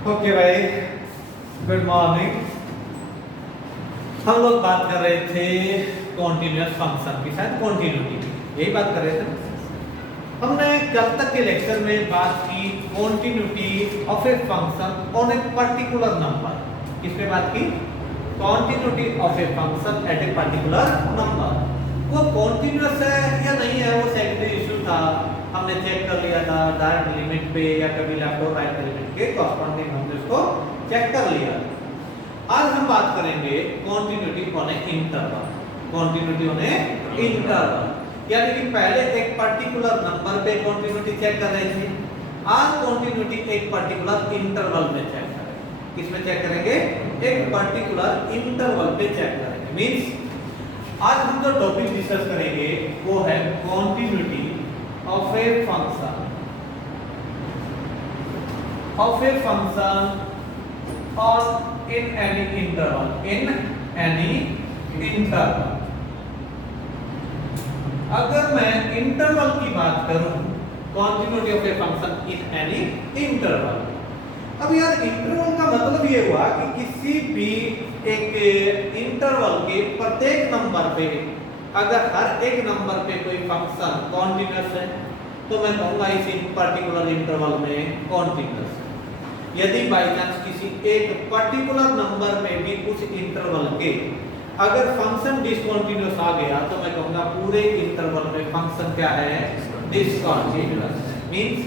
Okay भाई, good morning. हम लोग बात कर रहे थे कॉन्टिन्यूअस फंक्शन की, शायद कॉन्टिन्यूटी की, यही बात कर रहे थे ना। हमने कल तक के लेक्चर में बात की continuity of a function on a particular number. किस पे बात की? Continuity of a function at a particular number. वो कॉन्टिन्यूअस है या नहीं है, वो सेकेंडरी इशू था। हमने चेक कर लिया था डायरेक्ट लिमिट पे या कभी लेफ्ट और राइट लिमिट के कॉरस्पॉन्डिंग हमने उसको चेक कर लिया। आज हम बात करेंगे continuity on A interval. Continuity on A interval यानी कि पहले एक पर्टिकुलर नंबर पे कॉन्टिन्यूटी चेक कर रहे थे, आज कॉन्टिन्यूटी एक पर्टिकुलर इंटरवल में चेक करेंगे। किस में चेक करेंगे? एक पर्टिकुलर इंटरवल पे चेक करेंगे। मींस आज हम जो टॉपिक डिस्कस करेंगे वो है continuity of a function or in any interval अगर मैं इंटरवल की बात करूं, continuity of a function in any interval. अब यार इंटरवल का मतलब ये हुआ कि किसी भी एक इंटरवल के प्रत्येक नंबर पे अगर हर एक नंबर पे कोई फंक्शन कॉन्टिन्यूअस है तो मैं कहूंगा इस पर्टिकुलर इंटरवल में कॉन्टिन्यूअस है। यदि बाय चांस किसी एक पर्टिकुलर नंबर में भी कुछ इंटरवल के अगर फंक्शन डिसकंटीन्यूअस आ गया तो मैं कहूंगा पूरे इंटरवल में फंक्शन क्या है? डिसकंटीन्यूअस है। मींस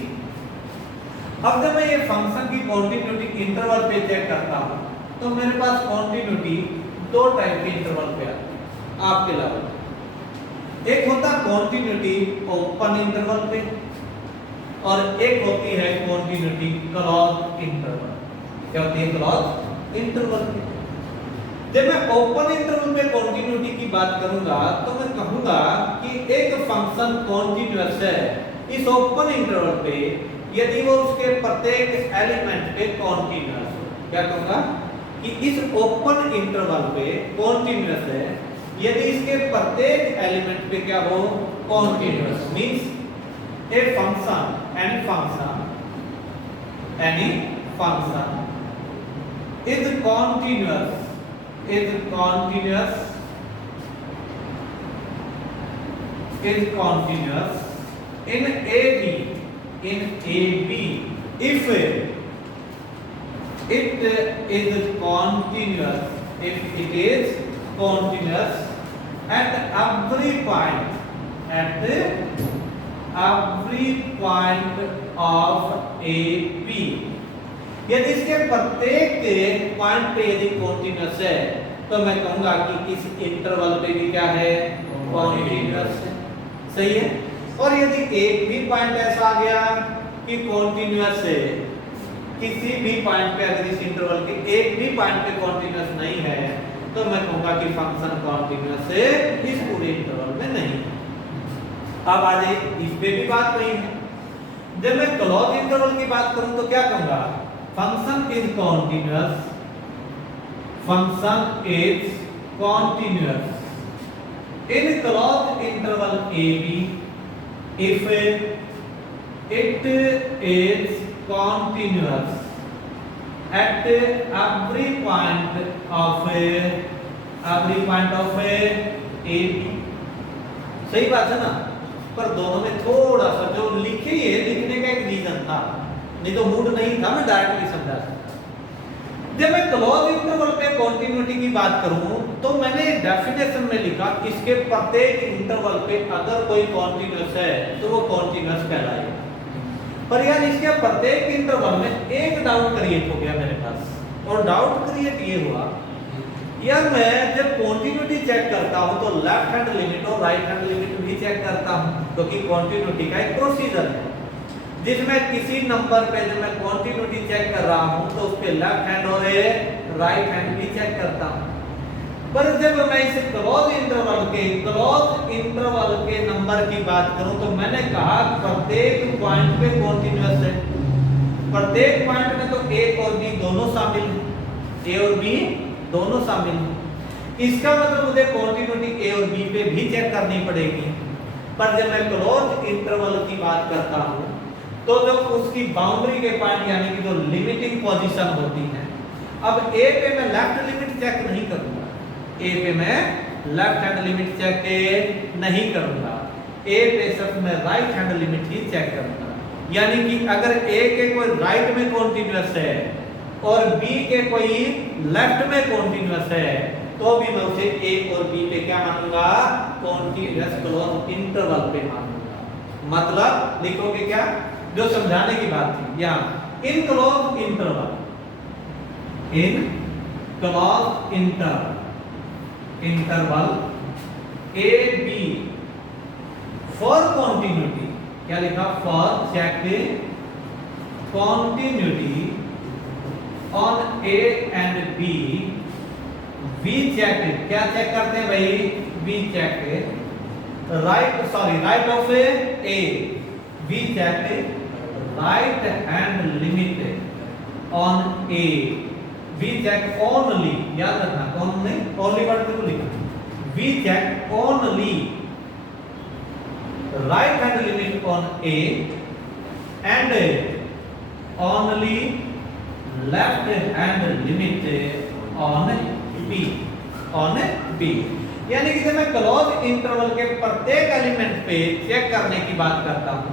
अब जब मैं ये फंक्शन की कॉन्टिन्यूटी इंटरवल पे चेक करता हूं तो मेरे पास कॉन्टिन्यूटी दो टाइप के इंटरवल पे आती है आपके लेवल। एक होता कॉन्टिन्यूटी ओपन इंटरवल पे और एक होती है कॉन्टिन्यूटी क्लोज इंटरवल। क्या होती है? क्लोज इंटरवल पे। जब मैं ओपन इंटरवल पे कॉन्टिन्यूटी की बात करूंगा तो मैं कहूंगा कि एक फंक्शन कॉन्टिन्यूअस है इस ओपन इंटरवल पे यदि वो उसके प्रत्येक एलिमेंट पे कॉन्टिन्यूअस हो। क्या कहूंगा? कि इस ओपन इंटरवल पे कॉन्टिन्यूअस है यदि इसके प्रत्येक एलिमेंट पे क्या हो? Continuous. Means a function any function is continuous in AB if it is continuous at every point of AB। यदि इसके प्रत्येक पॉइंट पे यदि कॉन्टिन्यूअस है तो मैं कहूंगा कि इस इंटरवल पे भी क्या है? कॉन्टिन्यूअस है। सही है। और यदि एक भी पॉइंट ऐसा आ गया कि कॉन्टिन्यूअस है, किसी भी पॉइंट पे अगर इस इंटरवल के एक भी पॉइंट पे कॉन्टिन्यूअस नहीं है तो मैं कहूंगा कि फंक्शन कॉन्टिन्यूअस है इस पूरे इंटरवल में नहीं है। अब आ जाइए इस पे भी बात वही है। जब मैं क्लोज इंटरवल की बात करूं तो क्या कहूंगा? Function is continuous in closed interval AB if it is continuous at every point of AB। सही बात है ना? पर दोनों में थोड़ा सा जो लिखे है लिखने का एक रीजन था, नहीं तो मूड नहीं था, मैं डायरेक्ट नहीं समझा सकता। जब मैं क्लोज इंटरवल पे कॉन्टिन्यूटी की बात करूं तो मैंने डेफिनेशन में लिखा इसके प्रत्येक इंटरवल पे अगर कोई कॉन्टिन्यूअस है तो वो कॉन्टिन्यूअस कहलाएगा। पर यार इसके प्रत्येक इंटरवल में एक डाउट क्रिएट हो गया मेरे पास, और डाउट क्रिएट ये हुआ यार मैं जब कॉन्टिन्यूटी चेक करता हूं तो लेफ्ट हैंड लिमिट और राइट हैंड लिमिट भी चेक करता हूं क्योंकि कॉन्टिन्यूटी का एक प्रोसीजर है जिसमें किसी नंबर पे जब मैं कॉन्टिन्यूटी चेक कर रहा हूं तो उस पे लेफ्ट हैंड और राइट हैंड भी चेक करता हूं। पर जब मैं इस क्लोज इंटरवल के नंबर की बात करूं तो मैंने कहा प्रत्येक पॉइंट पे कॉन्टिन्यूअस है। प्रत्येक पॉइंट में तो ए और बी दोनों शामिल हैं, ए और बी दोनों शामिल हैं। इसका मतलब मुझे कॉन्टिन्यूटी ए और बी पे भी चेक करनी पड़ेगी। पर जब मैं क्लोज इंटरवल की बात करता हूं तो जो उसकी बाउंड्री के पॉइंट यानी कि जो लिमिटिंग पोजीशन होती है, अब ए पे मैं लेफ्ट लिमिट चेक नहीं करूंगा, ए पे मैं लेफ्ट हैंड लिमिट चेक नहीं करूंगा, ए पे सिर्फ मैं राइट हैंड लिमिट ही चेक करूंगा। यानी कि अगर ए के कोई राइट में कॉन्टिन्यूअस है और बी के कोई लेफ्ट में कॉन्टिन्यूअस है, तो भी मैं उसे ए और बी पे क्या मानूंगा, कॉन्टिन्यूअस क्लोज इंटरवल पे मानूंगा। मतलब लिखोगे क्या, जो समझाने की बात थी यहाँ, in close interval, in close interval A B for continuity, क्या लिखा, for check continuity on A and B, we check, क्या चेक करते हैं भाई, we check right of A, we check right hand limit on A, we check only, याद रखना only word को लिखना, we check only right hand limit on A and only left hand limit on B. यानी कि जब मैं close interval के प्रत्येक एलिमेंट पे चेक करने की बात करता हूं,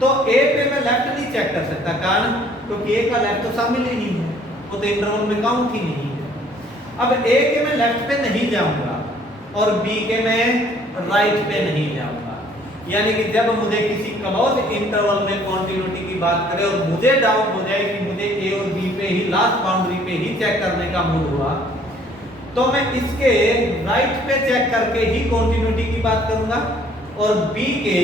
तो ए पे मैं लेफ्ट नहीं चेक कर सकता, कारण क्योंकि ए का लेफ्ट तो शामिल ही नहीं है, वो तो इंटरवल में काउंट ही नहीं है। अब ए के मैं लेफ्ट पे नहीं जाऊंगा और बी के मैं राइट पे नहीं जाऊंगा। यानी कि जब मुझे किसी क्लोज इंटरवल में कॉन्टिन्यूटी की बात करें और मुझे डाउट हो जाए कि मुझे ए और बी पे ही लास्ट बाउंड्री पे ही चेक करने का मूड हुआ, तो मैं इसके राइट पे चेक करके ही कॉन्टिन्यूटी की बात करूंगा और बी के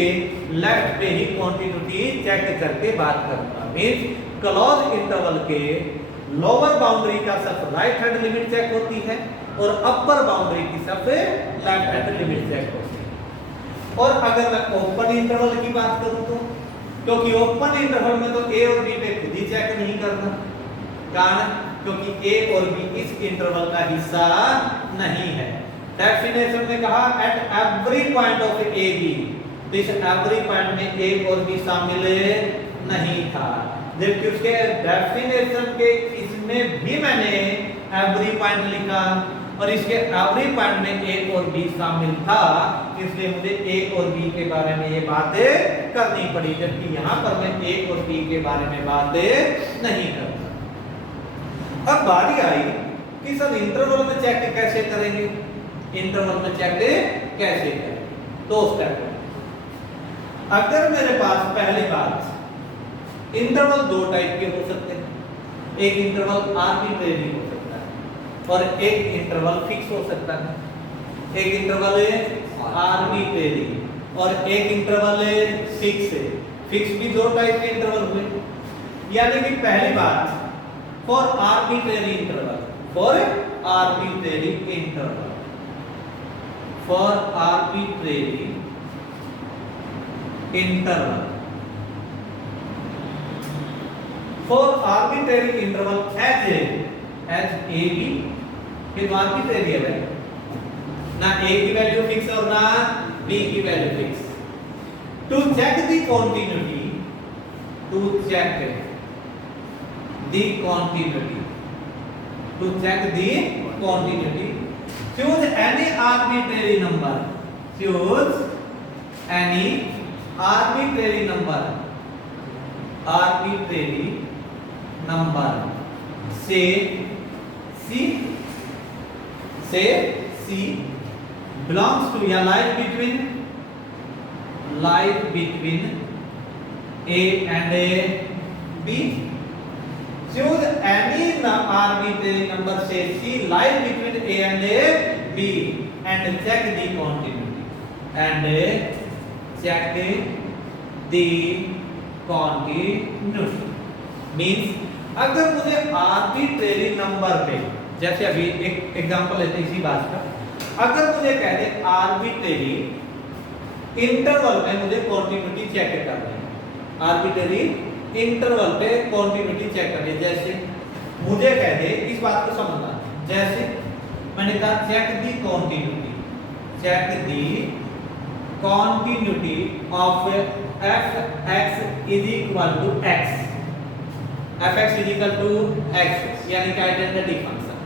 लेफ्ट पे ही कॉन्टिन्यूटी चेक करके बात करूंगा। मींस क्लोज इंटरवल के लोअर बाउंड्री का सिर्फ राइट हैंड लिमिट चेक होती है और अपर बाउंड्री की सिर्फ लेफ्ट हैंड लिमिट चेक होती है। और अगर मैं ओपन इंटरवल की बात करूं तो, क्योंकि ओपन इंटरवल में तो ए और बी पे खुद ही चेक नहीं करना, कारण क्योंकि ए और बी इस इंटरवल का हिस्सा नहीं है। डेफिनेशन में कहा at every point of a b, तो इस एवरी पॉइंट में ए और बी शामिल नहीं था, जबकि उसके डेफिनेशन के इसमें भी मैंने एवरी पॉइंट लिखा और इसके एवरी पॉइंट में ए और बी शामिल था, इसलिए मुझे ए और बी के बारे में ये बातें करनी पड़ी, जबकि यहाँ पर मैं ए और बी के बारे में बातें नहीं करता। अब बारी आई कि सब इंटरवल में चेक कैसे करेंगे, इंटरवल में चेक कैसे करें। दो स्टेप, अगर मेरे पास पहली बात इंटरवल दो टाइप के हो सकते हैं, एक इंटरवल आर्बिट्रेरी हो सकता है और एक इंटरवल फिक्स हो सकता है। एक इंटरवल आर्बिट्रेरी और एक इंटरवल फिक्स है। फिक्स भी दो टाइप के इंटरवल हुए, यानी कि पहली बात for arbitrary interval, for arbitrary interval, for arbitrary interval, for arbitrary interval as a b, ये तो आर्बिट्रेरी है भाई, ना ए की वैल्यू फिक्स और ना बी की value fix. To check the continuity, to check the continuity, to check the continuity, choose any arbitrary number, choose any arbitrary number, arbitrary number, say C, say C belongs to या lies between A and B. Choose any arbitrary number, say C, lies between A and B and check the continuity, and check the continuity means अगर मुझे arbitrary number पे, जैसे अभी एक example लेते हैं इसी बात का, अगर मुझे कह दे आर्बिट्रेरी इंटरवल में मुझे कॉन्टिन्यूटी चेक करना है, आर्बिट्रेरी इंटरवल पे कॉन्टिन्यूटी चेक करनी है, जैसे मुझे कह दे, इस बात को समझना, जैसे मैंने कहा check the continuity, check the continuity of fx is equal to x, fx is equal to x यानी कि identity function,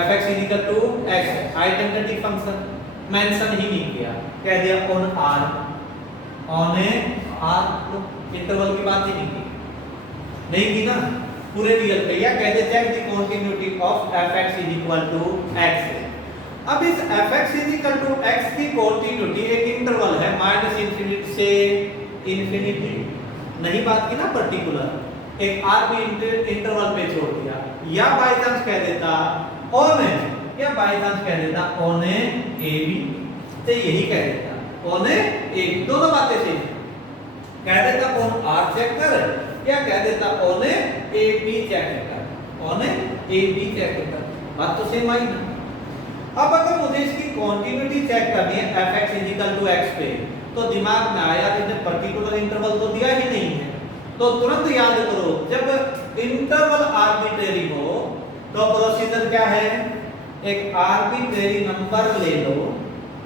fx is equal to x identity function mention ही नहीं किया, कह दिया on r, on r, interval की बात ही नहीं की ना, पूरे रियल पे, या कह दे check the continuity of fx is equal to x। अब इस fx is equal to x की कंटिन्यूटी एक इंटरवल है माइनस इंफिनिटी से इंफिनिटी, नहीं बात की ना पर्टिकुलर, एक r भी इंटरवल पे छोड़ दिया, या बाय चांस कह देता ऑन है, या बाय चांस कह देता ऑन ए बी, तो यही कह देता ऑन ए, दोनों बातें सही, कह देता ऑन r चेक कर, या कह देता ऑन ए बी चेक कर, ऑन ए बी चेक कर, बात तो सेम आई ना। अब अगर मुझे इसकी कंटिन्यूटी चेक करनी है fx is equal to x पे, तो दिमाग में आया कि पर्टिकुलर इंटरवल तो दिया ही नहीं है, तो तुरंत याद करो जब इंटरवल आर्बिट्रेरी हो तो प्रोसीजर क्या है, एक आर्बिट्रेरी नंबर ले लो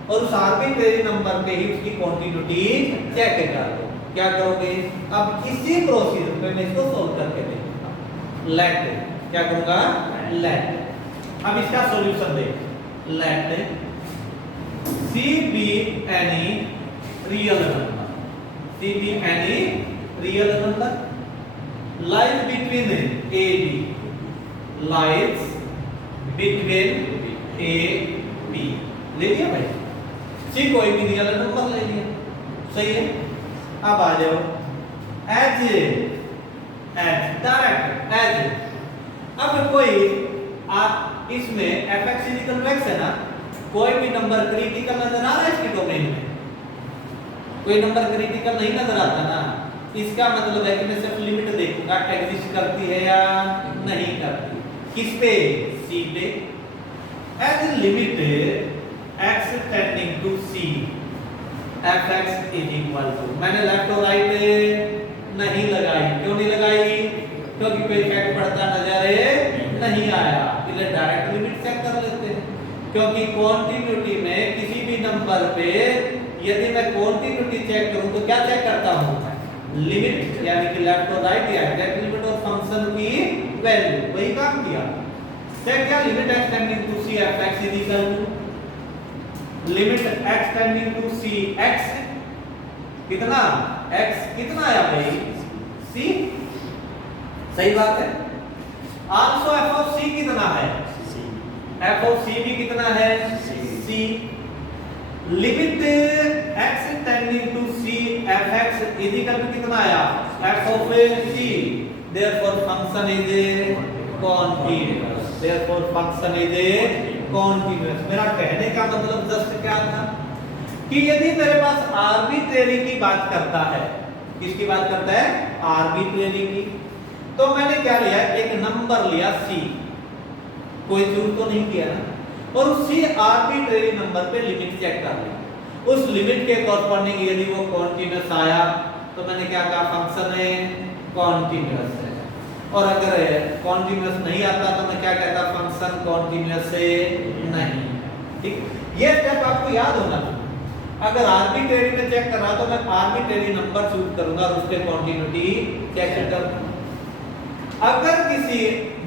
और उस आर्बिट्रेरी नंबर पे ही उसकी कंटिन्यूटी चेक कर लो। क्या करोगे, अब इसी प्रोसीजर पे मैं इसको सोल्व करके देखूंगा, लेट, क्या करूंगा, लेट, अब इसका सॉल्यूशन देख, let C be any real number, C be any real number, lies between A B, lies between A B, ले लिया भाई, C कोई भी रियल नंबर ले लिया, सही है। अब आ जाओ एज डायरेक्ट एज, अब कोई आप इसमें fx इक्वल टू x है ना, कोई भी नंबर क्रिटिकल नजर आ रहा है इसके डोमेन में, कोई नंबर क्रिटिकल नहीं नजर आता ना, इसका मतलब है कि मैं सिर्फ लिमिट देखूंगा एग्जिस्ट करती है या नहीं करती, किस पे, c पे, as limit x tending to c fx is equal to, मैंने लेफ्ट और राइट नहीं लगाई, क्यों नहीं लगाई, क्योंकि कोई इफेक्ट पड़ता नजर नहीं आया, इसलिए डायरेक्ट लिमिट चेक कर लेते हैं, क्योंकि कंटिन्यूटी में किसी भी नंबर पे यदि मैं कंटिन्यूटी चेक करूं तो क्या चेक करता हूं, लिमिट, यानी कि लेफ्ट और राइट या एग्जैक्ट लिमिट और फंक्शन की वैल्यू, वही काम किया, चेक किया limit x tending to c fx is equal to limit x tending to c x कितना, x कितना आया भाई, c, सही बात है। आल्सो f ऑफ c कितना है, f ऑफ c भी कितना है, c, limit x tending to c fx is equal to कितना आया, f of c, therefore function is continuous, therefore function is continuous. मेरा कहने का मतलब जस्ट क्या था कि यदि मेरे पास आर्बिट्रेरी की बात करता है, किसकी बात करता है, आर्बिट्रेरी की, तो मैंने क्या लिया, एक नंबर लिया c, कोई चूक तो नहीं किया ना, और उसी आर्बिट्रेरी नंबर पे लिमिट चेक कर ली, उस लिमिट के कॉरस्पॉन्डिंग यदि वो कॉन्टिन्यूअस आया तो मैंने क्या कहा, फंक्शन है कॉन्टिन्यूअस है, और अगर कॉन्टिन्यूअस नहीं आता तो मैं क्या कहता, फंक्शन कॉन्टिन्यूअस है नहीं, ठीक, ये स्टेप आपको याद होना चाहिए। अगर आर्बिट्रेरी में चेक कर रहा तो मैं आर्बिट्रेरी नंबर चूज करूंगा और उसके कॉन्टिन्यूटी चेक करूंगा। अगर किसी,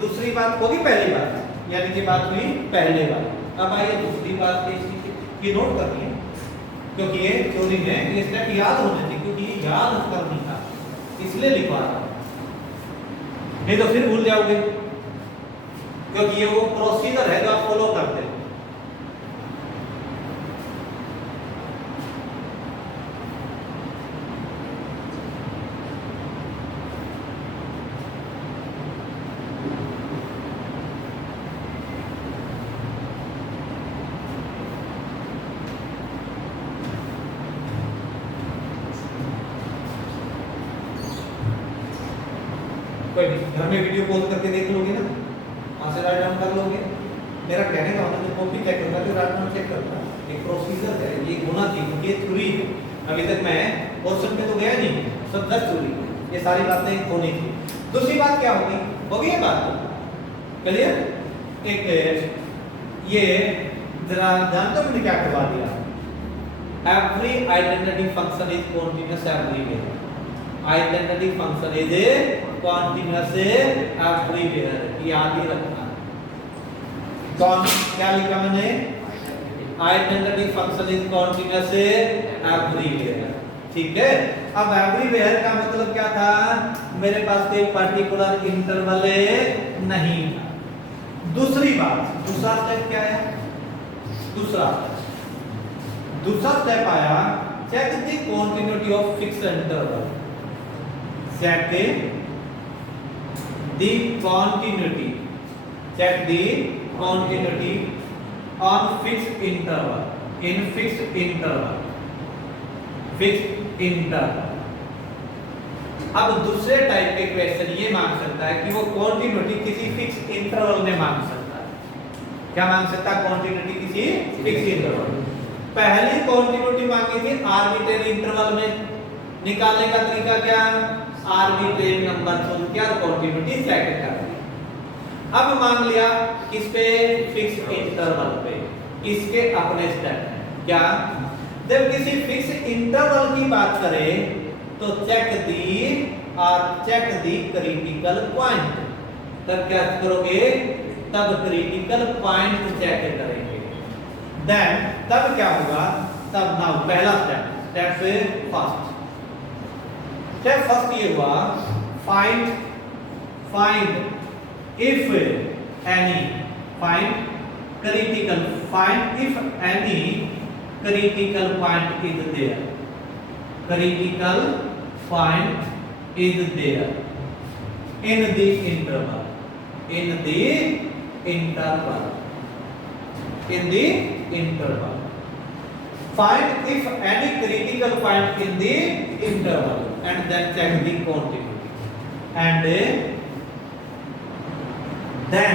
दूसरी बात होगी पहली बात, यानी कि बात हुई पहले बात, अब आइए दूसरी बात की नोट करनी है, क्योंकि ये थ्योरी में ये स्टेप याद होने चाहिए, क्योंकि ये याद करनी था इसलिए लिखवा रहा हूं, नहीं तो फिर भूल जाओगे, क्योंकि ये वो प्रोसीजर है जो आप फॉलो करते हैं। कोई नहीं, घर में वीडियो पॉज करके देख लोगे ना, वहां से राइट डाउन कर लोगे। मेरा कहने का मतलब जो कॉपी चेक करता है तो राइट डाउन चेक करता है, एक प्रोसीजर है, ये होना चाहिए, ये थ्योरी है। अभी तक मैं क्वेश्चन पे तो गया नहीं, सब जस्ट थ्योरी, ये सारी बातें होनी थी। दूसरी बात क्या होगी, होगी ये बात क्लियर। एक ये जरा जानते हो मैंने क्या करवा दिया, every identity function is continuous everywhere. Identity function is a continuous everywhere. याद ही रखना। कौन क्या लिखा मैंने? Identity function is continuous everywhere. ठीक है। अब everywhere का मतलब क्या था? मेरे पास कोई पर्टिकुलर इंटरवल नहीं था। दूसरी बात, दूसरा स्टेप क्या है? दूसरा स्टेप आया check the continuity of fixed interval. Check the continuity, check the continuity on fixed interval, in fixed interval, fixed interval. अब दूसरे टाइप के क्वेश्चन ये मांग सकता है कि वो कॉन्टिन्यूटी किसी फिक्स्ड इंटरवल में मांग सकता है। क्या मांग सकता है? कॉन्टिन्यूटी किसी फिक्स्ड इंटरवल। पहली कॉन्टिन्यूटी मांगी थी आर्बिट्रेरी इंटरवल में। निकालने का तरीका क्या? आर्बिट्रेरी नंबर चुन के और कॉन्टिन्यूटी सेट कर दी। अब मान लिया किस पे? फिक्स्ड इंटरवल पे। इसके अपने स्टेप हैं। क्या? जब किसी फिक्स्ड इंटरवल की बात करें तो चेक दी क्रिटिकल पॉइंट। तब क्या करोगे? तब क्रिटिकल पॉइंट चेक करेंगे। देन तब क्या होगा? तब नाउ पहला स्टेप फर्स्ट ये हुआ find if any, find if any critical point is there, critical point is there in the interval, in the interval, in the interval. Find if any critical point in the interval and then check the continuity, and then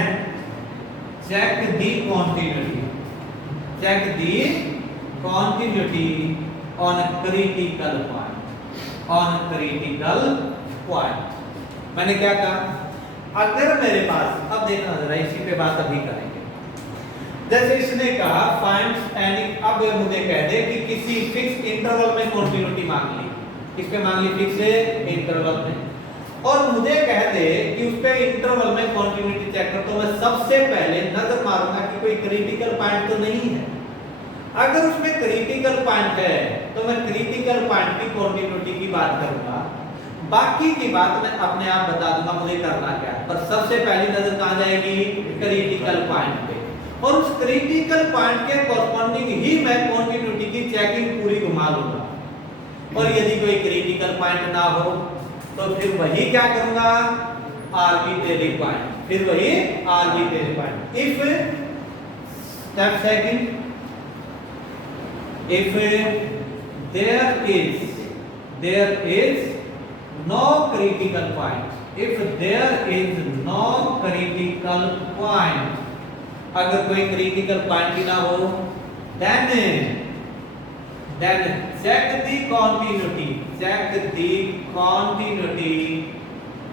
check the continuity, check the continuity on a critical point, on a critical point। मैंने क्या कहा? अगर मेरे पास, अब देखना जरा, इसी पे बात अभी करेंगे। जैसे इसने कहा फाइंड एनी, अब मुझे कह दे कि किसी फिक्स इंटरवल में कॉन्टिन्यूटी मांग ली। किस पे मांग ली? फिक्स इंटरवल में। और मुझे कह दे कि उस पे इंटरवल में कॉन्टिन्यूटी चेक कर, तो मैं सबसे पहले नजर मारूंगा कि कोई क्रिटिकल पॉइंट तो नहीं है। अगर उसमें क्रिटिकल पॉइंट है तो मैं क्रिटिकल पॉइंट की कॉन्टिन्यूटी की बात करूंगा। बाकी की बात मैं अपने आप बता दूंगा मुझे करना क्या है। पर सबसे पहली नजर कहां जाएगी? क्रिटिकल पॉइंट पे। और उस क्रिटिकल पॉइंट के कॉरस्पॉन्डिंग ही मैं कॉन्टिन्यूटी की चेकिंग पूरी घुमा लूंगा। और यदि कोई क्रिटिकल पॉइंट ना हो तो फिर वही क्या करूंगा? आर्बिट्रेरी पॉइंट, फिर वही arbitrary point. If step second, if there is no critical point, if there is no critical point, अगर कोई critical point ही ना हो, then check the continuity,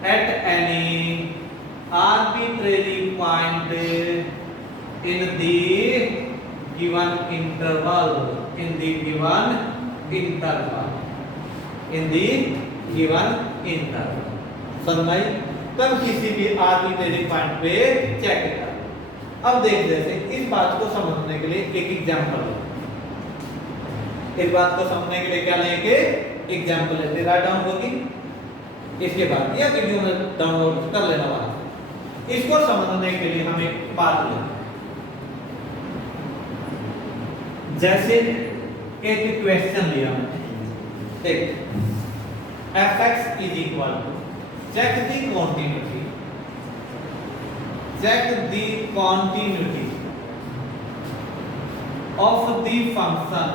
at any arbitrary point in the given interval, in the given interval। समझ? तब किसी भी arbitrary point पे check कर। अब देख, जैसे इस बात को समझने के लिए एक एग्जांपल लो। इस बात को समझने के लिए क्या लेंगे? एग्जांपल लेते, राइट डाउन होगी। इसके बाद या वीडियो में डाउनलोड कर लेना वहां से। इसको समझने के लिए हम एक बात लेते हैं। जैसे एक क्वेश्चन लिया मैंने, देख fx is equal to, check the continuity, check the continuity of the function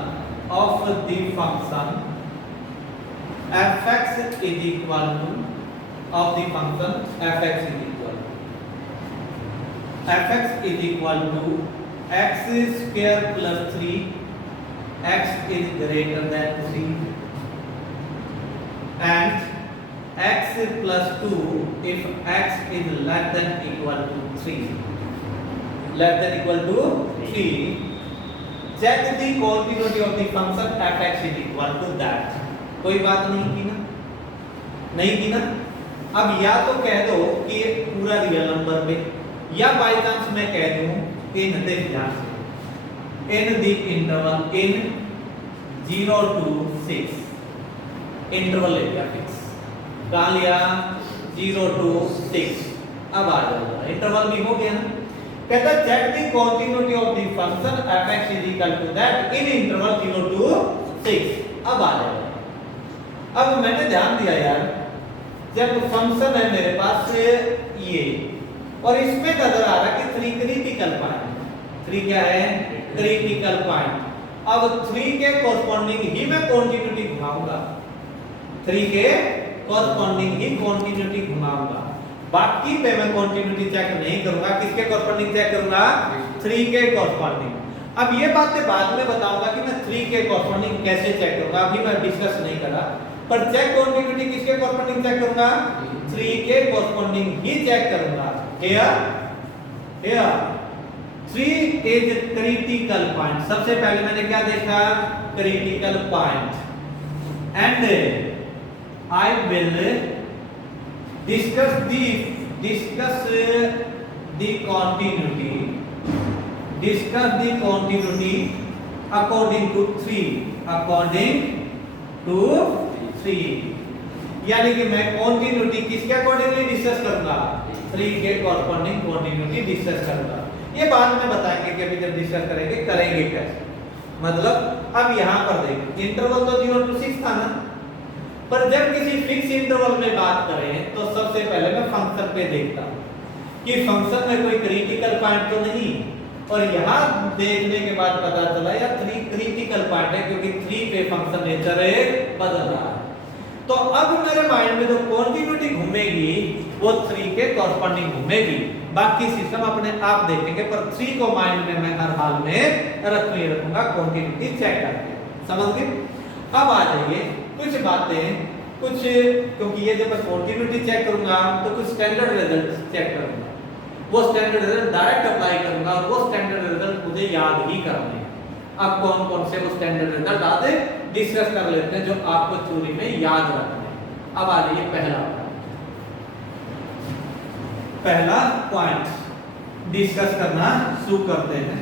fx is equal to, of the function fx is equal to x square plus 3, x is greater than 3, and x plus 2 if x is less than equal to 3, less than equal to 3, check the continuity of the function f(x) is equal to that। कोई बात नहीं की ना, नहीं की ना। अब या तो कह दो कि ये पूरा रियल नंबर पे, या बाय चांस मैं कह दूं इन द ध्यान से in the interval in 0 to 6 interval ले लिया फिक्स, कहां लिया 0 to 6। अब आ जाएगा इंटरवल भी हो गया ना। कहता check the continuity of the function f(x) is equal to that in interval 0 to 6। अब आ जाएगा। अब मैंने ध्यान दिया यार, जब फंक्शन है मेरे पास ये और इसमें नजर आ रहा है कि 3 क्रिटिकल पॉइंट, 3 क्या है क्रिटिकल पॉइंट। अब 3 के कोरस्पोंडिंग ही मैं कंटिन्यूटी घुमाऊंगा, 3 के कोरस्पोंडिंग ही कंटिन्यूटी घुमाऊंगा, बाकी पे मैं कंटिन्यूटी चेक नहीं करूंगा। किसके कोरस्पोंडिंग चेक करूंगा 3 के कोरस्पोंडिंग। अब ये बातें बाद में बताऊंगा कि मैं 3 के कोरस्पोंडिंग कैसे चेक करूंगा, अभी मैं डिस्कस नहीं कर रहा। पर चेक कंटिन्यूटी किसके कोरस्पोंडिंग चेक करूंगा 3 के कोरस्पोंडिंग ही चेक करूंगा। Here 3 is critical point. सबसे पहले मैंने क्या देखा critical point and I will discuss the continuity according to 3 यानी कि मैं continuity किसके अकॉर्डिंगली डिस्कस करूंगा 3 के कॉरस्पॉन्डिंग continuity डिस्कस करूंगा। ये बाद में बताएंगे कि अभी जब डिस्कस करेंगे कैसे। मतलब अब यहां पर देखो इंटरवल तो 0 to 6 था ना, पर जब किसी फिक्स इंटरवल में बात करें तो सबसे पहले मैं फंक्शन पे देखता हूं कि फंक्शन में कोई क्रिटिकल पॉइंट तो नहीं, और यहां देखने के बाद पता चला यार 3 क्रिटिकल पॉइंट है क्योंकि 3 पे फंक्शन नेचर बदल रहा है। तो अब मेरे माइंड में जो कंटिन्यूटी घूमेगी वो 3 के कॉरस्पॉन्डिंग घूमेगी, बाकी सिस्टम अपने आप देखेंगे, पर 3 को माइंड में मैं हर हाल में रखूंगा कंटिन्यूटी चेक करके। समझ गए? अब आ जाइए कुछ बातें, कुछ क्योंकि ये जब मैं कंटिन्यूटी चेक करूंगा तो कुछ स्टैंडर्ड रिजल्ट चेक करूंगा, वो स्टैंडर्ड रिजल्ट डायरेक्ट अप्लाई करूंगा, वो स्टैंडर्ड रिजल्ट मुझे याद ही करने हैं। अब कौन कौन से वो स्टैंडर्ड रिजल्ट आते डिस्कस कर लेते हैं जो आपको थ्योरी में याद रखने हैं। अब आ जाइए पहला पॉइंट डिस्कस करना शुरू करते हैं।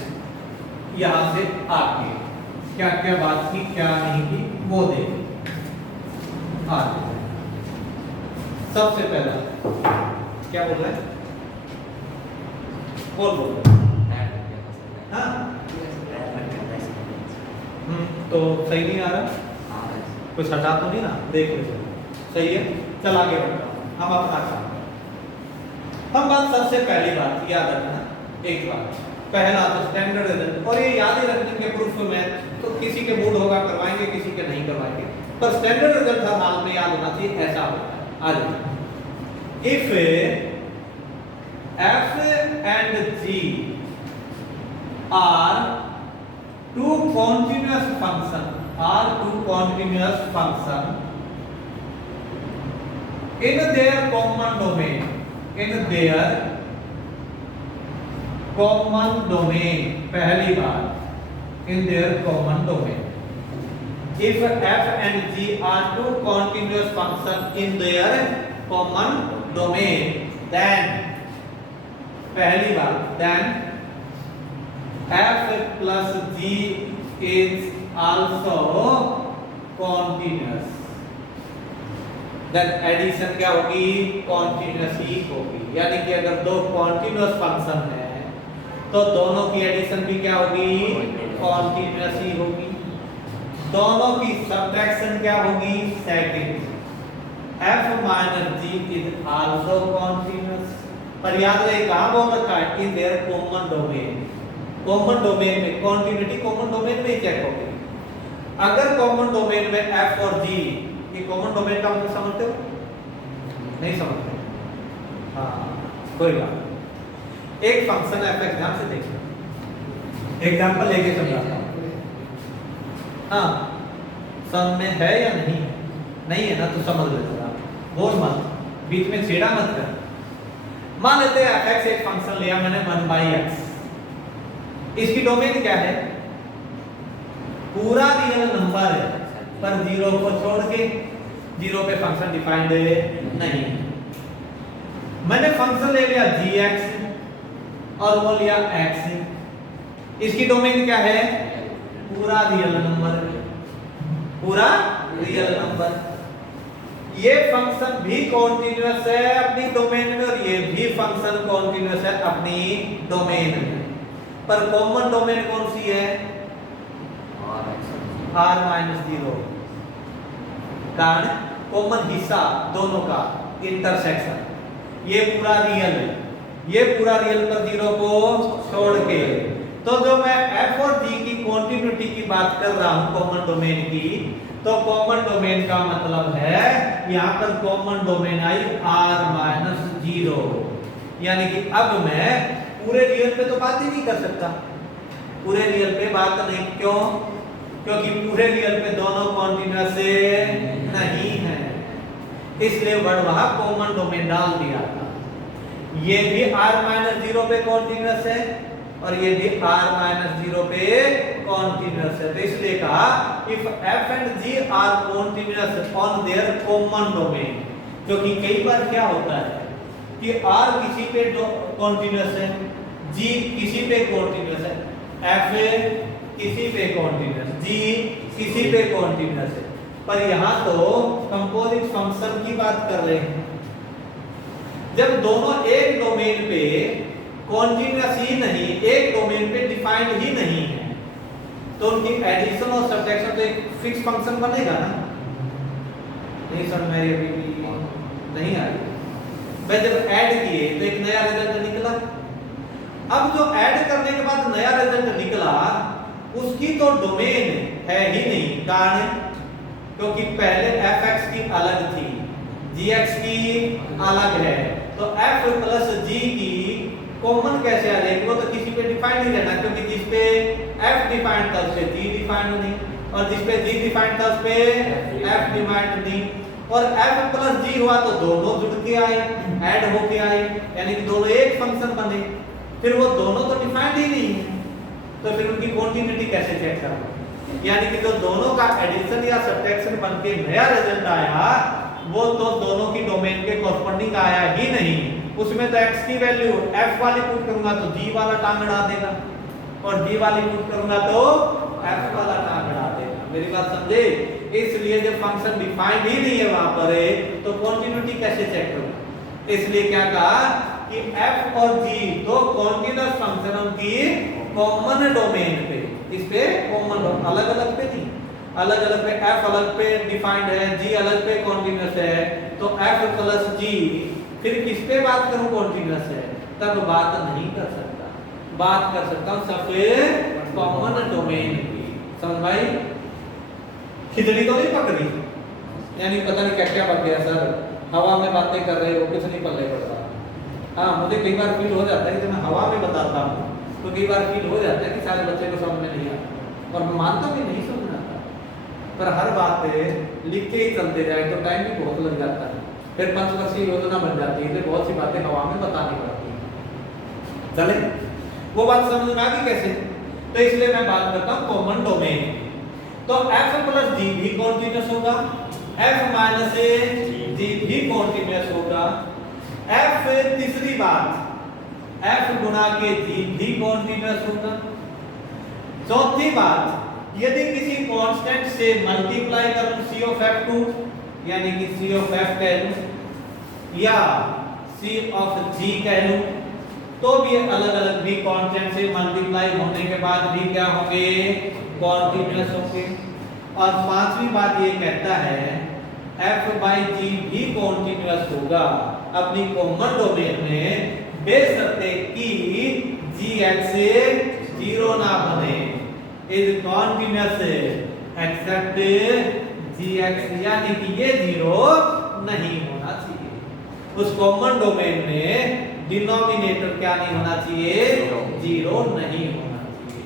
यहां से आगे क्या क्या बात की क्या नहीं की वो देखें। सबसे पहला क्या बोल रहे हैं, बोल हाँ तो सही नहीं आ रहा, कुछ हटा तो नहीं ना, देख लो सही है। चल आगे बढ़ता हूं, हम अपना काम हम बात सबसे पहली बात याद रखना, एक बात पहला तो स्टैंडर्ड रिजल्ट, और ये याद ही रखने के प्रूफ में तो किसी के मूड होगा करवाएंगे, किसी के नहीं करवाएंगे, पर स्टैंडर्ड रिजल्ट हर हाल में याद होना चाहिए। ऐसा होता है आज if f and g are two continuous function in their common domain पहली बात in their common domain। If f and g are two continuous function in their common domain, then पहली बात then f plus g is also continuous। then addition क्या होगी continuous ही होगी, यानी कि अगर दो continuous फंक्शन है तो दोनों की एडिशन भी क्या होगी continuous ही होगी, दोनों की सब्ट्रैक्शन क्या होगी second. f minus g is also continuous, पर याद रहे कहां बोल रखा है in their common domain. Common domain में कंटिन्यूटी कॉमन डोमेन में ही चेक होगी। अगर कॉमन डोमेन में f और g, ये कॉमन डोमेन का मतलब समझते हो नहीं समझते? हाँ कोई बात। एक फंक्शन f ध्यान से देखिए, एग्जांपल लेके समझाता हूं। हाँ सम में है या नहीं? नहीं है ना तो समझ लेते आप, बोल मत, बीच में छेड़ा मत कर। मान लेते हैं fx एक फंक्शन लिया मैंने 1/x, इसकी डोमेन क्या है पूरा रियल नंबर है पर जीरो को छोड़ के, जीरो पे फंक्शन डिफाइंड नहीं। मैंने फंक्शन ले लिया g(x) और वो लिया x, इसकी डोमेन क्या है? पूरा रियल नंबर, पूरा रियल नंबर। ये फंक्शन भी कॉन्टिन्यूअस है अपनी डोमेन में और ये भी फंक्शन कॉन्टिन्यूअस है अपनी डोमेन में, पर कॉमन डोमेन कौन सी है? r-0, कारण कॉमन हिस्सा दोनों का इंटरसेक्शन। ये पूरा रियल है, ये पूरा रियल पर जीरो को छोड़ के। तो जो मैं f और g की कॉन्टिन्यूटी की बात कर रहा हूं कॉमन डोमेन की, तो कॉमन डोमेन का मतलब है यहां पर कॉमन डोमेन आई r-0, यानी कि अब मैं पूरे रियल पे तो बात ही नहीं कर सकता, पूरे रियल पे बात नहीं। क्यों? क्योंकि पूरे रियल पे दोनों कॉन्टिन्यूअस नहीं है, इसलिए वर्ड वहां कॉमन डोमेन डाल दिया था। ये भी r-0 पे कॉन्टिन्यूअस है और ये भी r-0 पे कॉन्टिन्यूअस है, तो इसलिए कहा if f and g are continuous on their common domain. क्योंकि कई बार क्या होता है कि r किसी पे कॉन्टिन्यूअस है, g किसी पे कॉन्टिन्यूअस है, f किसी पे कॉन्टिन्यूअस, g किसी पे कॉन्टिन्यूअस है, पर यहां तो कंपोजिट फंक्शन की बात कर रहे हैं। जब दोनों एक डोमेन पे कॉन्टिन्यूअस ही नहीं, एक डोमेन पे डिफाइंड ही नहीं है, तो उनकी एडिशन और सब्ट्रैक्शन तो एक फिक्स फंक्शन बनेगा ना। नहीं समझ में अभी भी नहीं आ रही? भाई जब ऐड किए तो एक नया रिजल्ट निकला, अब जो ऐड करने के बाद नया रिजल्ट निकला उसकी तो डोमेन है ही नहीं, कारण क्योंकि पहले fx की अलग थी, gx की अलग है, तो f प्लस g की कॉमन कैसे आ जाएगी? वो तो किसी पे डिफाइंड नहीं रहना, क्योंकि जिस पे f डिफाइंड था उस पे g डिफाइंड नहीं, और जिस पे g डिफाइंड था उस पे f डिफाइंड नहीं, और f प्लस g हुआ तो दोनों जुड़ के आए, ऐड होके आए, यानी कि दोनों एक फंक्शन बने। फिर वो दोनों तो डिफाइंड ही नहीं है, तो फिर उनकी कॉन्टिन्यूटी कैसे चेक करोगे? यानी कि जो दोनों का एडिशन या सब्ट्रैक्शन बनके नया रिजल्ट आया वो तो दोनों की डोमेन के कॉरस्पॉन्डिंग आया ही नहीं। उसमें तो x की वैल्यू f वाली पुट करूंगा तो g वाला टांग अड़ा देगा, और g वाली पुट करूंगा तो f वाला टांग अड़ा देगा। मेरी बात समझे? इसलिए जब फंक्शन डिफाइंड ही नहीं है वहां पर तो कॉन्टिन्यूटी कैसे चेक करूंगा? इसलिए क्या कहा कि f और g तो कॉन्टिन्यूअस फंक्शन की कॉमन डोमेन पे, इस पे कॉमन, अलग अलग पे नहीं, अलग अलग पे f अलग पे डिफाइंड है, g अलग पे कॉन्टिन्यूअस है, तो f प्लस g फिर किस पे बात करूं कॉन्टिन्यूअस है? तब बात नहीं कर सकता, बात कर सकता हूं सब कॉमन डोमेन की। समझ भाई? खिचड़ी तो नहीं पक रही, यानी पता नहीं क्या क्या पक गया सर, हवा में बातें कर रहे हो, कुछ नहीं पल्ले पड़ता। हाँ, मुझे कई बार फील हो जाता है कि मैं हवा में बताता हूँ तो कई बार फील हो जाता है कि सारे बच्चे को समझ में नहीं आता, और मैं मानता हूँ कि नहीं समझ में आता, पर हर बात लिख के ही चलते जाए तो टाइम भी बहुत लग जाता है, फिर पंचवर्षीय योजना बन जाती है, तो बहुत सी बातें हवा में बतानी पड़ती है। चले, वो बात समझ में आ गई कैसे? तो इसलिए मैं बात करता हूँ कॉमन डोमेन। तो f प्लस g भी कॉन्टिन्यूअस होगा, f माइनस g भी कॉन्टिन्यूअस होगा, f तीसरी बात f गुणा के g भी कॉन्टिन्यूअस होगा। चौथी बात, यदि किसी कांस्टेंट से मल्टीप्लाई करूं c ऑफ f2 यानी कि c ऑफ f कह लूं या c ऑफ g कह लूं, तो भी अलग अलग भी कांस्टेंट से मल्टीप्लाई होने के बाद भी क्या होंगे? कॉन्टिन्यूअस होंगे। और पांचवी बात ये कहता है f बाई g भी कॉन्टिन्यूअस होगा अपनी कॉमन डोमेन में, बेशर्ते कि gx 0 ना बने, इज कॉन्टिन्यूअस एक्सेप्ट gx, यानी कि ये 0 नहीं होना चाहिए। उस कॉमन डोमेन में डिनोमिनेटर क्या नहीं होना चाहिए? 0 नहीं होना चाहिए।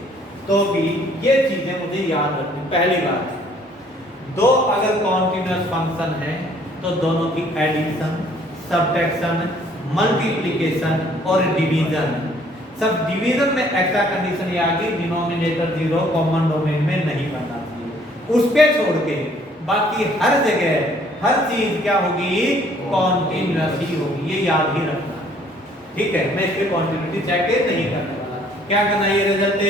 तो भी ये चीजें मुझे याद रखनी। पहली बात, दो अगर कॉन्टिन्यूअस फंक्शन है तो दोनों की एडिशन, सब्ट्रैक्शन, मल्टीप्लिकेशन और डिवीजन सब डिवीजन में एक्स्ट्रा कंडीशन ये आ गई, डिनोमिनेटर 0 कॉमन डोमेन में नहीं बनना चाहिए। उस पे छोड़ के बाकी हर जगह हर चीज क्या होगी, कॉन्टिन्यूअस ही होगी, ये याद ही रखना। ठीक है, मैं इसके कॉन्टिन्यूटी चेक नहीं करने वाला। क्या करना, ये रिजल्ट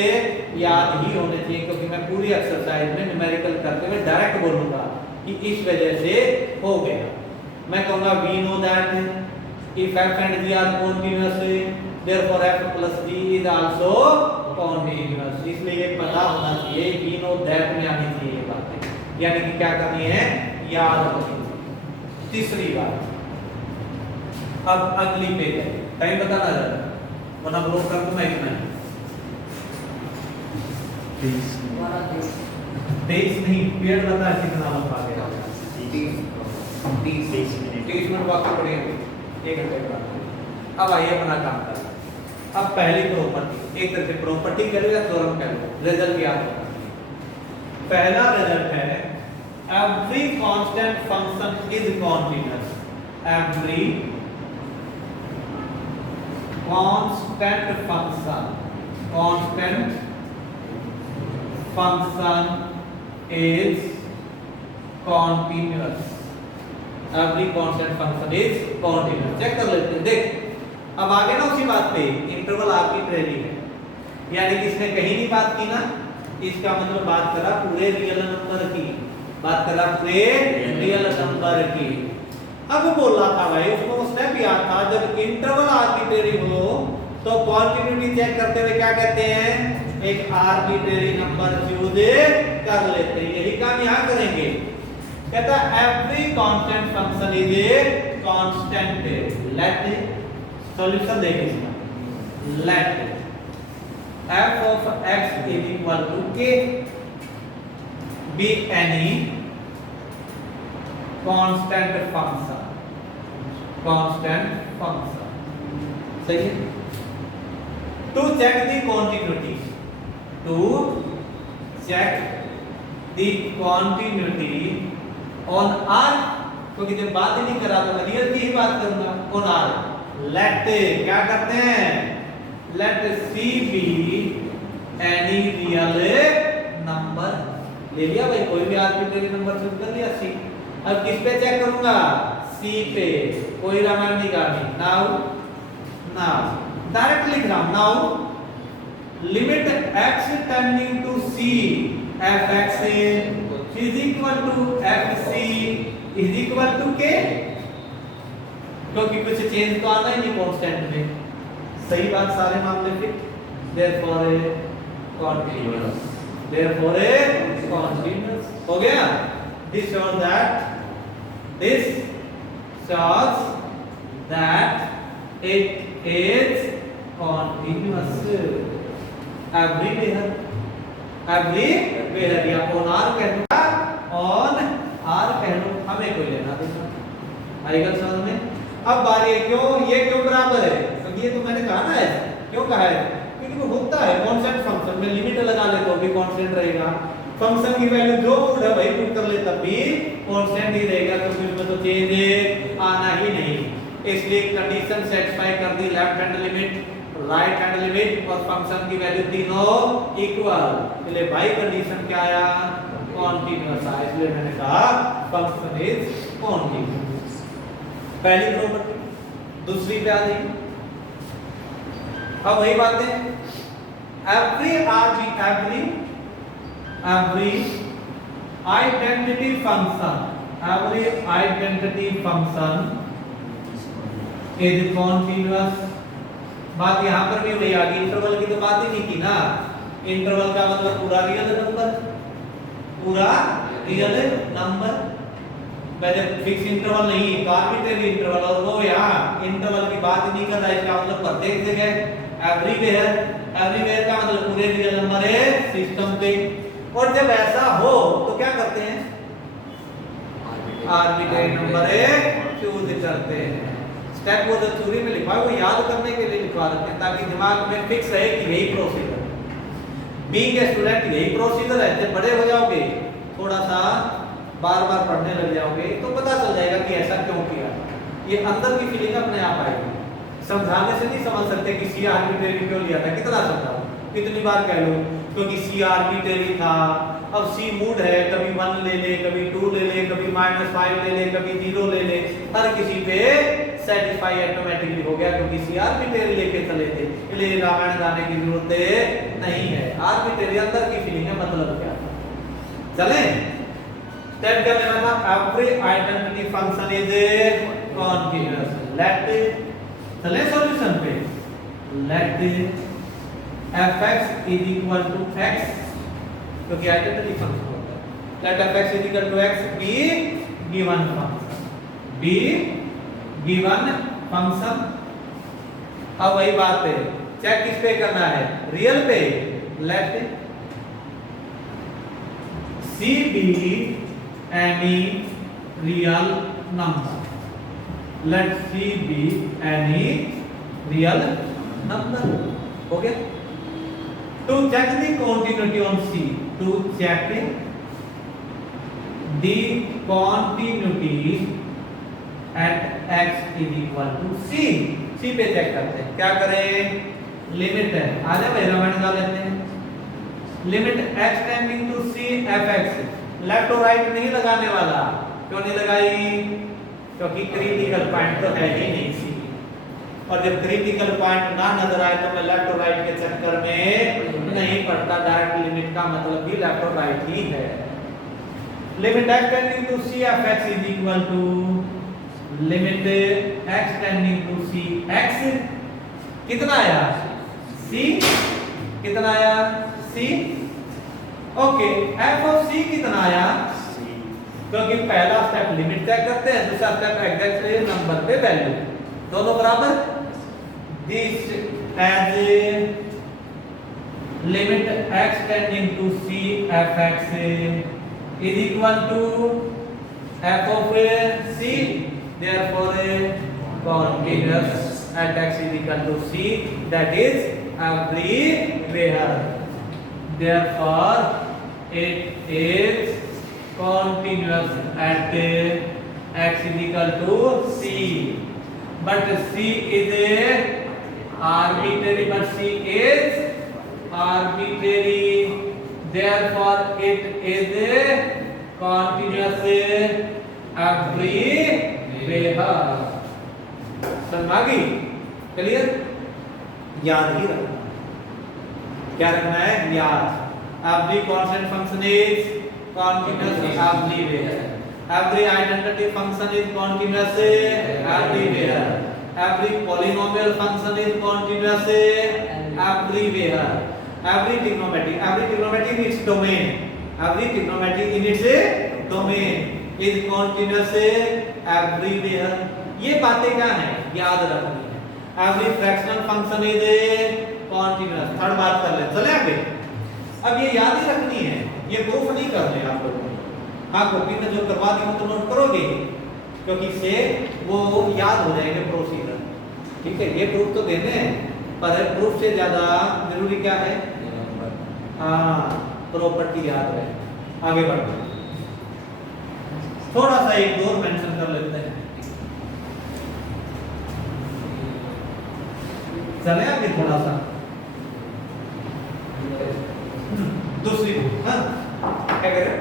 याद ही होने चाहिए, क्योंकि मैं पूरी एक्सरसाइज में न्यूमेरिकल करते हुए डायरेक्ट बोलूंगा कि इस वजह से हो गया। मैं कहूंगा we know that if f and g are continuous therefore f plus g is also continuous, इसलिए ये पता होना चाहिए, वी नो दैट में आनी चाहिए ये बातें, यानी कि क्या करनी है, याद रखनी है। तीसरी बात, अब अगली पेज है, टाइम बताना जरा वरना ब्लॉक कर दूंगा इतना ही। 23 नहीं, पीरियड बता कितना लंबा गया, 30 मिनट बाकी पड़े, 1 घंटे बाद। अब आइए अपना काम करें। अब पहली प्रॉपर्टी, एक तरह से प्रॉपर्टी कह लो या थ्योरम कह लो, रिजल्ट याद रखना। पहला रिजल्ट है every constant function is continuous, every constant function is continuous, every constant function is continuous. Check कर लेते हैं, देख अब आगे ना उसी बात पे, इंटरवल आर्बिट्रेरी है, यानी कि इसने कहीं नहीं बात की ना, इसका मतलब बात करा पूरे रियल नंबर की, बात करा पूरे रियल नंबर की। अब बोला था भाई, उसको स्टेप याद था, जब इंटरवल आर्बिट्रेरी हो तो कॉन्टिन्यूटी चेक करते हुए क्या कहते हैं, एक आर्बिट्रेरी नंबर चूज कर लेते हैं, यही काम यहां करेंगे। कहता every constant function is a constant, let solution देखिए इसका, let f of x is equal to k be any constant function, सही है। To check the continuity, on r, क्योंकि जब बात ही नहीं करा तो मैं रियल की ही बात करूंगा, on r लेट क्या करते हैं, let c be any real number, ले लिया भाई, कोई भी आर्बिट्रेरी नंबर चूज कर लिया c। अब किस पे चेक करूंगा, c पे, कोई रामायण नहीं करनी। नाउ डायरेक्ट लिख रहा हूं, now limit x tending to c fx is equal to fc is equal to k, क्योंकि कुछ चेंज तो आना ही नहीं कांस्टेंट में, सही बात सारे मामले पे। therefore continuous हो गया। this shows that it is continuous everywhere या on r कह लो, on r कह लो, हमें कोई लेना देना, आएगा समझ में। अब बारी है, क्यों बराबर है, तो ये तो मैंने कहा ना, क्यों कहा है, क्योंकि वो होता है कांस्टेंट फंक्शन में, लिमिट लगा ले तो भी कांस्टेंट रहेगा, फंक्शन की वैल्यू जो पुट है वही पुट कर ले तब भी कांस्टेंट ही रहेगा, क्योंकि उसमें तो चेंज आना ही नहीं। इसलिए कंडीशन सेटिस्फाई कर दी, left hand limit, right hand limit और फंक्शन की वैल्यू तीनों इक्वल, इसलिए बाई कंडीशन क्या आया, कॉन्टिन्यूअस आया, इसलिए मैंने कहा फंक्शन इज कॉन्टिन्यूअस। पहली प्रॉपर्टी। दूसरी पे आ जाइए, अब वही बात है, every identity function is continuous. बात यहां पर भी वही आ गई, इंटरवल की तो बात ही नहीं की ना, इंटरवल का मतलब पूरा रियल नंबर, पहले फिक्स इंटरवल नहीं, आर्बिट्रेरी इंटरवल, और वो यहाँ इंटरवल की बात ही नहीं कर रहा है, इसका मतलब प्रत्येक जगह एवरीवेयर का मतलब पूरे रियल नंबर है सिस्टम पे। और जब ऐसा हो तो क्या करते हैं, आर्बिट्रेरी नंबर चूज करते हैं। स्टेप वो जो थ्योरी में लिखा है वो याद करने के लिए लिखवा रखते हैं, ताकि दिमाग में फिक्स रहे कि यही प्रोसीजर, बीइंग ए स्टूडेंट यही प्रोसीजर है। जब बड़े हो जाओगे, थोड़ा सा बार-बार पढ़ने लग जाओगे तो पता चल जाएगा कि ऐसा क्यों किया, ये अंदर की फीलिंग अपने आप आएगी। समझाने से नहीं समझ सकते कि सी आर्बिट्रेरी क्यों लिया था, कितना समझाओ, कितनी बार कह लो, क्योंकि सी आर्बिट्रेरी था। अब सी मूड है, कभी 1 ले ले, कभी 2 ले ले, कभी -5 ले ले, कभी 0 ले ले, हर किसी पे सेटिस्फाई ऑटोमेटिकली हो गया क्योंकि सी आर्बिट्रेरी लेके चले थे, इसलिए रामायण गाने की जरूरत नहीं है। आर्बिट्रेरी अंदर की फीलिंग है, मतलब क्या था। चले स्टेप कर लेना था, every identity function is continuous. Let चले सॉल्यूशन पे, let fx is equal to x, क्योंकि आइडेंटिटी फंक्शन होता है। Let fx is equal to x be given function, be given function. अब वही बात है, चेक किस पे करना है, रियल पे। Let c be any real number, let c be any real number। हो गया। To check the continuity on C, to check the continuity at x is equal to C, C पे check करते हैं, क्या करें, limit है, आ जाए भाई रामायण गा लेते हैं। Limit x tending to C fx, left और राइट नहीं लगाने वाला, क्यों नहीं लगाई, क्योंकि क्रिटिकल पॉइंट तो है ही नहीं C, और जब क्रिटिकल पॉइंट ना नजर आए तो मैं लेफ्ट और राइट के चक्कर में नहीं पड़ता, डायरेक्ट लिमिट का मतलब भी लेफ्ट और राइट ही है। Limit x tending to C fx is equal to limit x tending to C x, कितना आया C, कितना आया C, okay. f of C कितना आया, क्योंकि पहला स्टेप लिमिट चेक करते हैं, दूसरा स्टेप एग्जैक्ट नंबर पे वैल्यू, दोनों बराबर। This as limit x tending to C fx is equal to f of C, therefore continuous at x is equal to C, that is everywhere, therefore it is continuous at x is equal to C, but C is arbitrary, but C is arbitrary, therefore it is continuous everywhere। समझ आ गई, clear. याद ही रखना, क्या रखना है, याद। every constant function is continuous everywhere, every identity function is continuous everywhere, every polynomial function is continuous everywhere, every trigonometry in its domain, every trigonometry in its domain is continuous everywhere। ये बातें क्या है, याद रखनी है। every fractional function is continuous, third बात कर ले, चले आगे। अब ये याद ही रखनी है, ये प्रूफ नहीं करने आप लोगों को, हाँ कॉपी में जो करवा दी तो नोट करोगे, क्योंकि से वो याद हो जाएंगे प्रोसीजर, ठीक है। ये प्रूफ तो देने हैं, पर प्रूफ से ज्यादा जरूरी क्या है, हाँ प्रॉपर्टी याद रहे। आगे बढ़ते हैं, थोड़ा सा एक दो मेंशन कर लेते हैं, चले आगे थोड़ा सा। दूसरी हाँ क्या करें,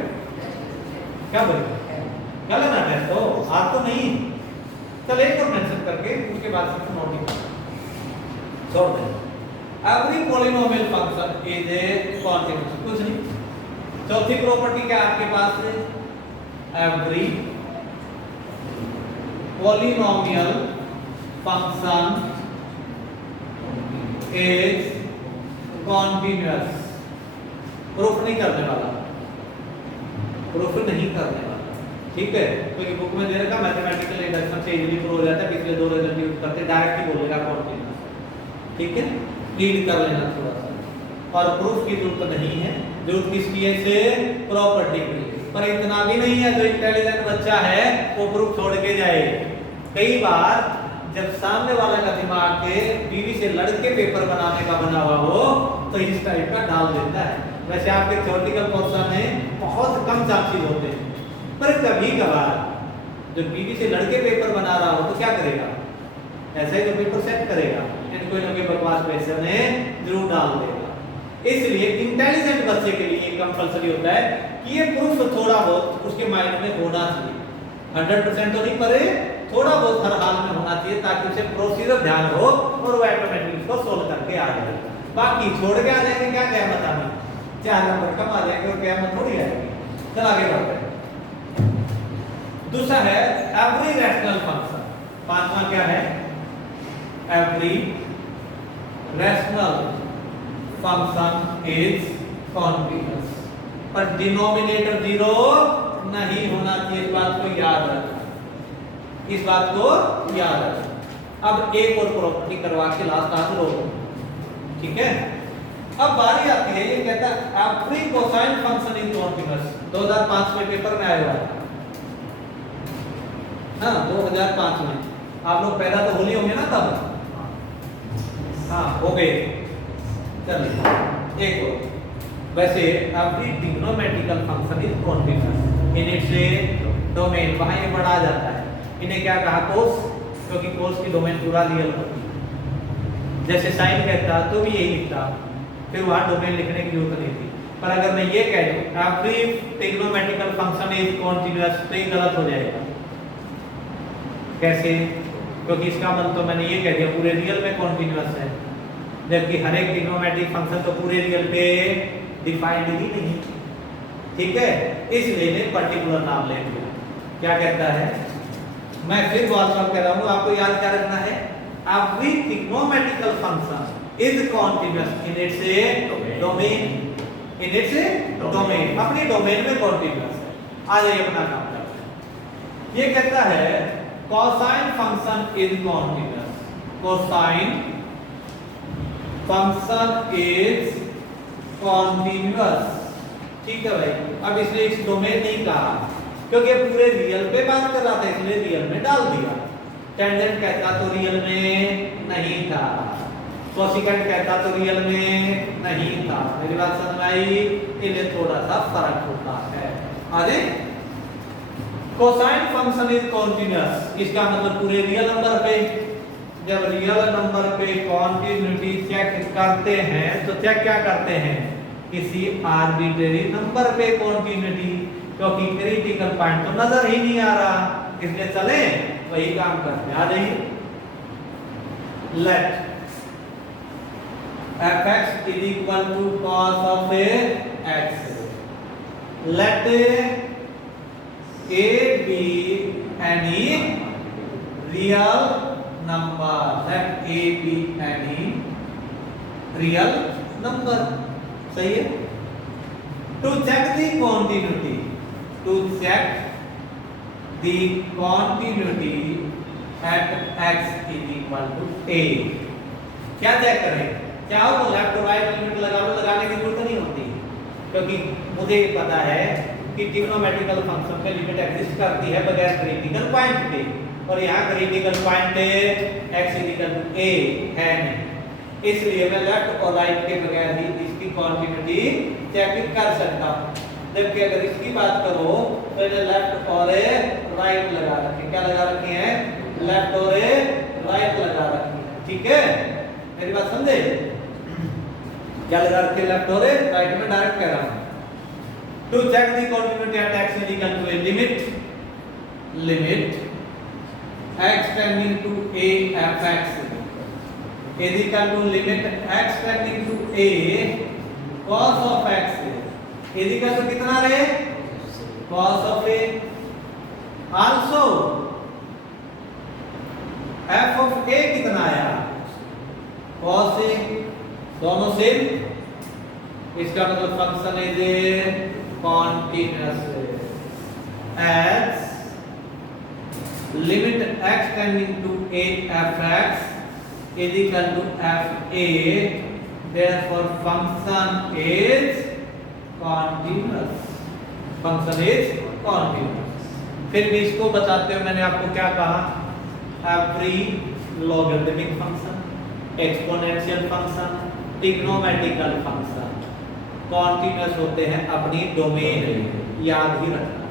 क्या बोले, क्या लेना टेस्ट हो, आज तो नहीं, चल एक और मेंशन करके उसके बाद सिर्फ नोटिंग छोड़ दें। Every polynomial function is A continuous, कुछ नहीं। चौथी प्रॉपर्टी क्या आपके पास है, every polynomial function is continuous. Proof नहीं करने वाला, प्रूफ नहीं करने वाला, ठीक है। क्योंकि बुक में दे रखा मैथमेटिकल इंडक्शन से इजीली प्रूव हो जाता है, पिछले दो रिजल्ट यूज करते डायरेक्ट ही बोलेगा कॉन्टिन्यूअस, ठीक है। रीड कर लेना थोड़ा सा, और प्रूफ की जरूरत नहीं है, जरूरत किसकी है, से प्रॉपर्टी की। पर इतना भी नहीं है, जो इंटेलिजेंट बच्चा है वो प्रूफ छोड़ के जाए। कई बार जब सामने वाला का दिमाग के बीवी से लड़के पेपर बनाने का बना हुआ हो तो इस टाइप का डाल देता है। वैसे आपके थ्योरेटिकल पोर्शन में बहुत कम चांसेस होते हैं, पर कभी कभार जब बीवी से लड़के पेपर बना रहा हो तो क्या करेगा, ऐसा ही तो पेपर सेट करेगा, यानी कोई ना कोई बकवास क्वेश्चन है जरूर डाल देगा। इसलिए इंटेलिजेंट बच्चे के लिए कंपलसरी होता है कि ये प्रूफ थोड़ा बहुत उसके माइंड में होना चाहिए, 100% तो नहीं पर थोड़ा बहुत हर हाल में होना चाहिए, ताकि उसे प्रोसीजर ध्यान हो और वो ऑटोमेटिकली उसको सोल्व करके आ जाए। बाकी छोड़ के आ जाएंगे क्या क़यामत आनी, 4 नंबर कम आ जाएंगे और क़यामत थोड़ी आएगी। चल आगे बढ़ते हैं। दूसरा है एवरी रैशनल फंक्शन। पांचवा क्या है? Every rational function is continuous, पर डिनोमिनेटर 0 नहीं होना चाहिए, इस बात को याद रखना, इस बात को याद रखना। अब एक और प्रॉपर्टी करवा के लास्ट आज रोक, ठीक है। अब बारी आती है, ये कहता है every cosine function is continuous. 2005 में पेपर में आया हुआ था, हाँ 2005 में। आप लोग पैदा तो होली होंगे ना तब, हाँ हो गए। चलिए एक और, वैसे every trigonometrical function is continuous in its domain. वहां ये बढ़ा जाता है, इन्हें क्या कहा? कोस, क्योंकि कोस की डोमेन पूरा रियल होती है। जैसे साइन कहता तो भी यही लिखता, फिर वहां डोमेन लिखने की जरूरत नहीं थी। पर अगर मैं ये कह दूं every trigonometrical function is continuous, तो ये गलत हो जाएगा। कैसे? क्योंकि इसका मतलब तो मैंने ये कह दिया पूरे रियल में कॉन्टिन्यूअस है, जबकि हर एक ट्रिग्नोमेट्रिक फंक्शन तो पूरे रियल पे डिफाइंड ही नहीं, ठीक है। इसलिए ने पर्टिकुलर नाम ले लिया। क्या कहता है? मैं फिर बार-बार कह रहा हूं, आपको याद क्या रखना है? Every trigonometrical function is continuous in its domain, in its domain, अपनी डोमेन में कॉन्टिन्यूअस है। आ जाइए अपना काम करते हैं। ये कहता है cosine function is continuous, cosine function is continuous, ठीक है भाई। अब इसने इस डोमेन नहीं कहा, क्योंकि पूरे रियल पे बात कर रहा था, इसलिए रियल में डाल दिया। टेंजेंट कहता तो रियल में नहीं था, कोसिकेंट कहता तो रियल में नहीं था। मेरी बात समझ में आई? इन्हें थोड़ा सा फर्क होता है। आगे कोसाइन फंक्शन इज कॉन्टिन्यूअस, इसका मतलब पूरे रियल नंबर पे, जब रियल नंबर पे कॉन्टिन्यूटी चेक करते हैं तो चेक क्या करते हैं? किसी आर्बिट्रेरी नंबर पे कॉन्टिन्यूटी, क्योंकि क्रिटिकल पॉइंट तो नजर ही नहीं आ रहा, इसलिए चले वही काम करते हैं। आ जाइए, late fx is equal to cos of x, let a be any real number, let a be any real number, सही है। to check the continuity, to check the continuity at x is equal to a, क्या check करें? चाहो तो left और right limit लगा लो, लगाने की जरूरत नहीं होती, क्योंकि मुझे पता है कि ट्रिग्नोमेट्रिकल फंक्शन में लिमिट एग्जिस्ट करती है बगैर क्रिटिकल पॉइंट के, और यहाँ critical point x equal to a है नहीं, इसलिए मैं लेफ्ट और राइट के बगैर ही इसकी कॉन्टिन्यूटी चेक कर सकता हूँ। जबकि अगर इसकी बात करो तो इन्हें लेफ्ट और राइट लगा रखे, क्या लगा रखे हैं? लेफ्ट और राइट लगा रखे, ठीक है। मेरी बात समझे? क्या लगा रखे? लेफ्ट और राइट में डायरेक्ट कह रहा हूं। To check the continuity at x is equal to a limit x tending to a fx is equal to limit x tending to a cos of x is equal to कितना रहे? cos of a, also f of a कितना आया? cos a, दोनों same, इसका मतलब function is continuous as limit x tending to a fx is equal to fa, therefore function is continuous, function is continuous. फिर भी इसको बताते हुए मैंने आपको क्या कहा? Every logarithmic function, exponential function, trigonometrical function continuous होते हैं अपनी डोमेन में, याद ही रखना।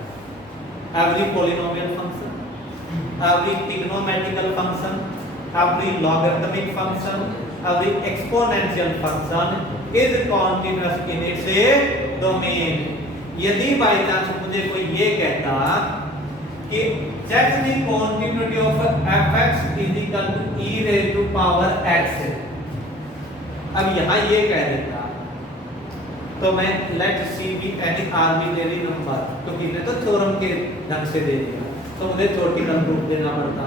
Every polynomial function, every trigonometrical function, every logarithmic function, every exponential function is continuous in its domain. यदि बाई चांस मुझे कोई ये कहता कि check the continuity of fx is equal to e raised to power x, अब यहाँ ये कह देता तो मैं let c be any arbitrary number, क्योंकि इसने तो थ्योरम के ढंग से दे दिया तो मुझे थ्योरेटिकल प्रूफ देना पड़ता।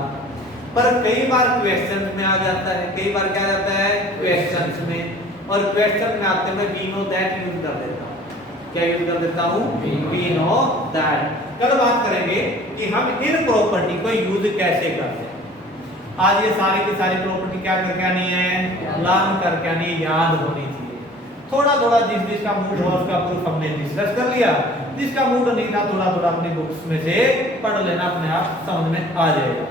पर कई बार क्वेश्चन में आ जाता है, कई बार क्या जाता है क्वेश्चंस में, और क्वेश्चन में आते मैं वी नो दैट यूज कर देता हूँ। क्या यूज कर देता हूँ? We know that. कल बात करेंगे कि हम इन प्रॉपर्टी को यूज कैसे करते हैं। आज ये सारी की सारी प्रॉपर्टी क्या करके आनी है, लर्न करके आनी, याद होनी चाहिए। थोड़ा थोड़ा जिसका मूड हो उसका प्रूफ हमने डिस्कस कर लिया, जिसका मूड नहीं था थोड़ा थोड़ा अपनी बुक्स में से पढ़ लेना, अपने आप समझ में आ जाएगा।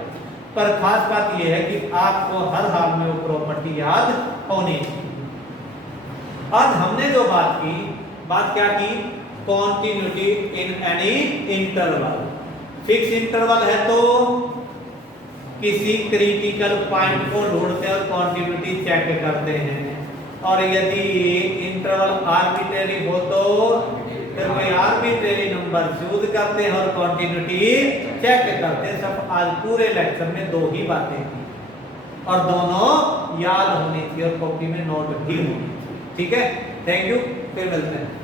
पर खास बात यह है कि आपको हर हाल में वो प्रॉपर्टी याद होनी चाहिए। आज हमने जो बात क्या की, continuity in any interval. Fix interval है तो किसी क्रिटिकल पॉइंट को ढूंढते और कॉन्टिन्यूटी चेक करते हैं, और यदि इंटरवल आर्बिट्रेरी हो तो फिर कोई आर्बिट्रेरी नंबर यूज करते हैं और कॉन्टिन्यूटी चेक करते हैं। सब आज पूरे लेक्चर में दो ही बातें की और दोनों याद होनी थी और कॉपी में नोट भी होनी थी। ठीक है, थैंक यू, फिर मिलते हैं।